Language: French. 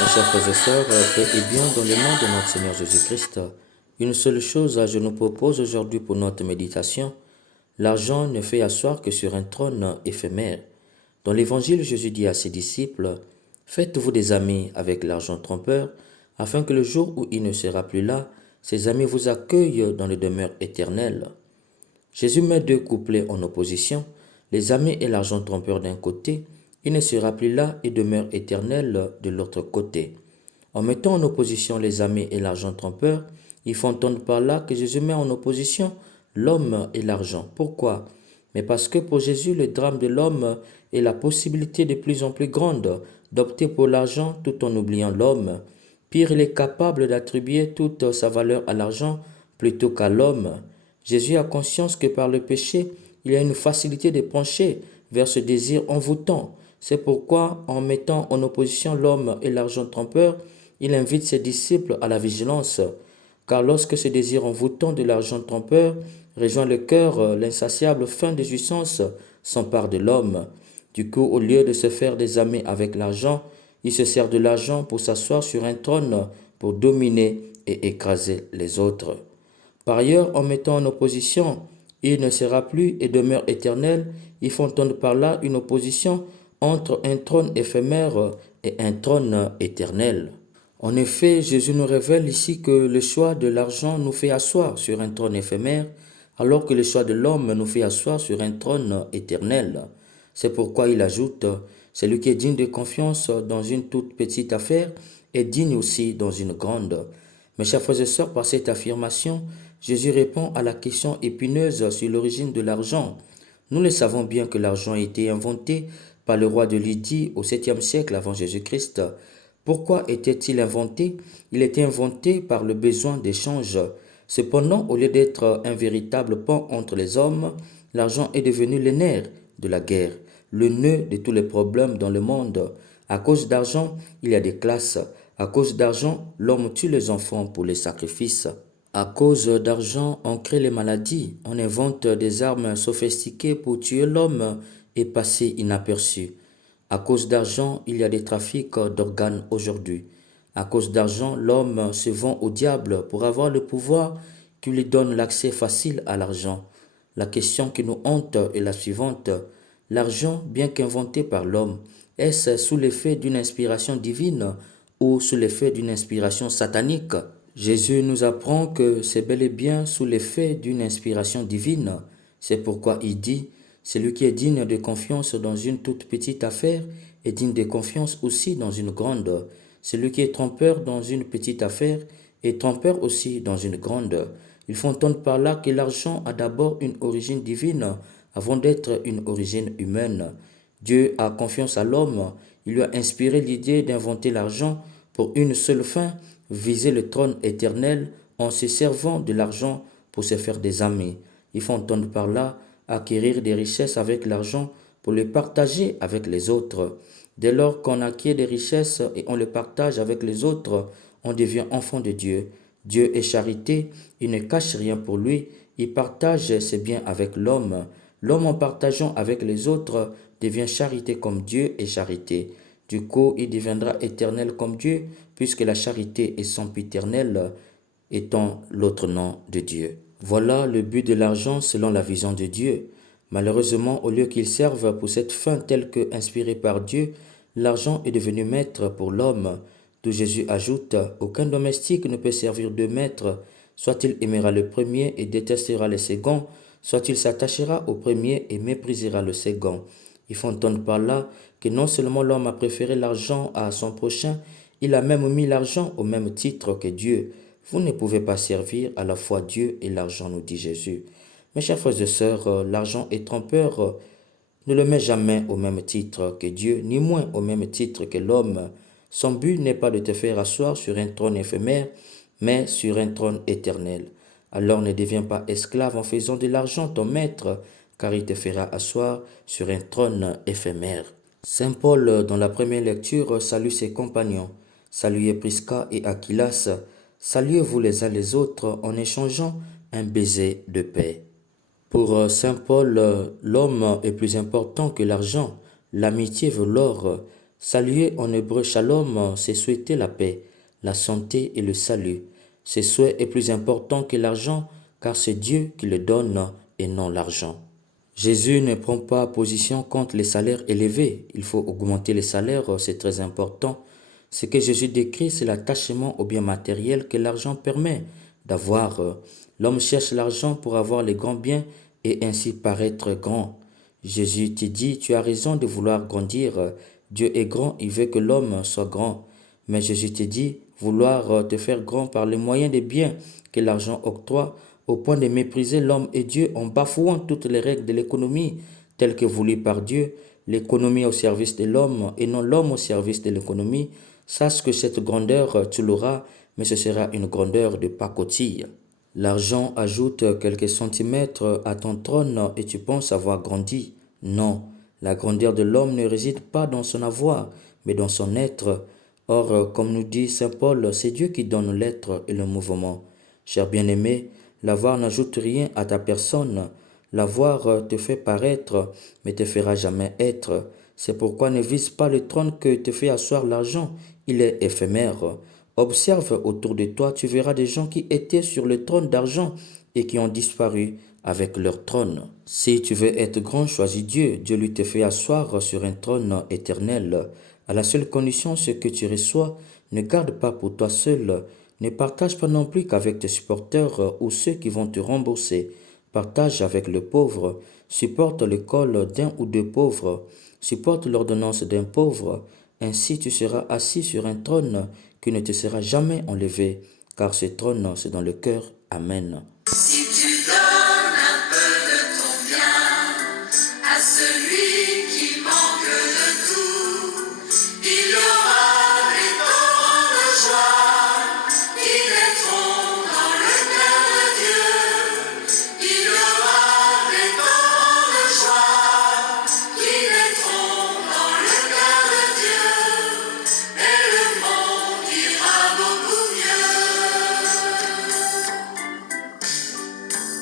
Mes chers frères et sœurs, paix et bien dans le nom de notre Seigneur Jésus-Christ. Une seule chose je nous propose aujourd'hui pour notre méditation. L'argent ne fait asseoir que sur un trône éphémère. Dans l'Évangile, Jésus dit à ses disciples, faites-vous des amis avec l'argent trompeur, afin que le jour où il ne sera plus là, ces amis vous accueillent dans les demeures éternelles. Jésus met deux couplets en opposition, les amis et l'argent trompeur d'un côté, il ne sera plus là et demeure éternelle de l'autre côté. En mettant en opposition les amis et l'argent trompeur, il faut entendre par là que Jésus met en opposition l'homme et l'argent. Pourquoi? Mais parce que pour Jésus, le drame de l'homme est la possibilité de plus en plus grande d'opter pour l'argent tout en oubliant l'homme. Pire, il est capable d'attribuer toute sa valeur à l'argent plutôt qu'à l'homme. Jésus a conscience que par le péché, il y a une facilité de pencher vers ce désir envoûtant. C'est pourquoi, en mettant en opposition l'homme et l'argent trompeur, il invite ses disciples à la vigilance. Car lorsque ce désir envoûtant de l'argent trompeur rejoint le cœur, l'insatiable faim de jouissance s'empare de l'homme. Du coup, au lieu de se faire des amis avec l'argent, il se sert de l'argent pour s'asseoir sur un trône, pour dominer et écraser les autres. Par ailleurs, en mettant en opposition, il ne sera plus et demeure éternel, il faut entendre par là une opposition entre un trône éphémère et un trône éternel. En effet, Jésus nous révèle ici que le choix de l'argent nous fait asseoir sur un trône éphémère, alors que le choix de l'homme nous fait asseoir sur un trône éternel. C'est pourquoi il ajoute, celui qui est digne de confiance dans une toute petite affaire est digne aussi dans une grande. Mes chers frères et sœurs, par cette affirmation, Jésus répond à la question épineuse sur l'origine de l'argent. Nous le savons bien que l'argent a été inventé par le roi de Lydie au 7e siècle avant Jésus-Christ. Pourquoi était-il inventé? Il était inventé par le besoin d'échange. Cependant, au lieu d'être un véritable pont entre les hommes, l'argent est devenu le nerf de la guerre, le nœud de tous les problèmes dans le monde. À cause d'argent, il y a des classes. À cause d'argent, l'homme tue les enfants pour les sacrifices. À cause d'argent, on crée les maladies. On invente des armes sophistiquées pour tuer l'homme et passer inaperçu. À cause d'argent, il y a des trafics d'organes aujourd'hui. À cause d'argent, l'homme se vend au diable pour avoir le pouvoir qui lui donne l'accès facile à l'argent. La question qui nous hante est la suivante. L'argent, bien qu'inventé par l'homme, est-ce sous l'effet d'une inspiration divine ou sous l'effet d'une inspiration satanique? Jésus nous apprend que c'est bel et bien sous l'effet d'une inspiration divine. C'est pourquoi il dit, celui qui est digne de confiance dans une toute petite affaire est digne de confiance aussi dans une grande. Celui qui est trompeur dans une petite affaire est trompeur aussi dans une grande. Il faut entendre par là que l'argent a d'abord une origine divine avant d'être une origine humaine. Dieu a confiance à l'homme. Il lui a inspiré l'idée d'inventer l'argent pour une seule fin, viser le trône éternel en se servant de l'argent pour se faire des amis. Il faut entendre par là acquérir des richesses avec l'argent pour les partager avec les autres. Dès lors qu'on acquiert des richesses et on les partage avec les autres, on devient enfant de Dieu. Dieu est charité, il ne cache rien pour lui, il partage ses biens avec l'homme. L'homme en partageant avec les autres devient charité comme Dieu est charité. Du coup, il deviendra éternel comme Dieu, puisque la charité est sempiternelle, étant l'autre nom de Dieu. Voilà le but de l'argent selon la vision de Dieu. Malheureusement, au lieu qu'il serve pour cette fin telle que inspirée par Dieu, l'argent est devenu maître pour l'homme. D'où Jésus ajoute, aucun domestique ne peut servir deux maîtres, soit il aimera le premier et détestera le second, soit il s'attachera au premier et méprisera le second. Il faut entendre par là que non seulement l'homme a préféré l'argent à son prochain, il a même mis l'argent au même titre que Dieu. Vous ne pouvez pas servir à la fois Dieu et l'argent, nous dit Jésus. Mes chers frères et sœurs, l'argent est trompeur. Ne le met jamais au même titre que Dieu, ni moins au même titre que l'homme. Son but n'est pas de te faire asseoir sur un trône éphémère, mais sur un trône éternel. Alors ne deviens pas esclave en faisant de l'argent ton maître, car il te fera asseoir sur un trône éphémère. Saint Paul, dans la première lecture, salue ses compagnons. Saluez Prisca et Aquilas. Saluez-vous les uns les autres en échangeant un baiser de paix. Pour Saint Paul, l'homme est plus important que l'argent. L'amitié vaut l'or. Saluer en hébreu shalom, c'est souhaiter la paix, la santé et le salut. Ce souhait est plus important que l'argent car c'est Dieu qui le donne et non l'argent. Jésus ne prend pas position contre les salaires élevés. Il faut augmenter les salaires, c'est très important. Ce que Jésus décrit, c'est l'attachement aux biens matériels que l'argent permet d'avoir. L'homme cherche l'argent pour avoir les grands biens et ainsi paraître grand. Jésus te dit, tu as raison de vouloir grandir. Dieu est grand, il veut que l'homme soit grand. Mais Jésus te dit, vouloir te faire grand par les moyens des biens que l'argent octroie, au point de mépriser l'homme et Dieu en bafouant toutes les règles de l'économie telles que voulues par Dieu, l'économie au service de l'homme et non l'homme au service de l'économie, sache que cette grandeur, tu l'auras, mais ce sera une grandeur de pacotille. L'argent ajoute quelques centimètres à ton trône et tu penses avoir grandi. Non, la grandeur de l'homme ne réside pas dans son avoir, mais dans son être. Or, comme nous dit Saint Paul, c'est Dieu qui donne l'être et le mouvement. Cher bien-aimé, l'avoir n'ajoute rien à ta personne. L'avoir te fait paraître, mais te fera jamais être. C'est pourquoi ne vise pas le trône que te fait asseoir l'argent. Il est éphémère. Observe autour de toi, tu verras des gens qui étaient sur le trône d'argent et qui ont disparu avec leur trône. Si tu veux être grand, choisis Dieu. Dieu lui te fait asseoir sur un trône éternel. À la seule condition, ce que tu reçois, ne garde pas pour toi seul. Ne partage pas non plus qu'avec tes supporters ou ceux qui vont te rembourser. Partage avec le pauvre. Supporte le col d'un ou deux pauvres. Supporte l'ordonnance d'un pauvre. Ainsi tu seras assis sur un trône qui ne te sera jamais enlevé, car ce trône, c'est dans le cœur. Amen. Si tu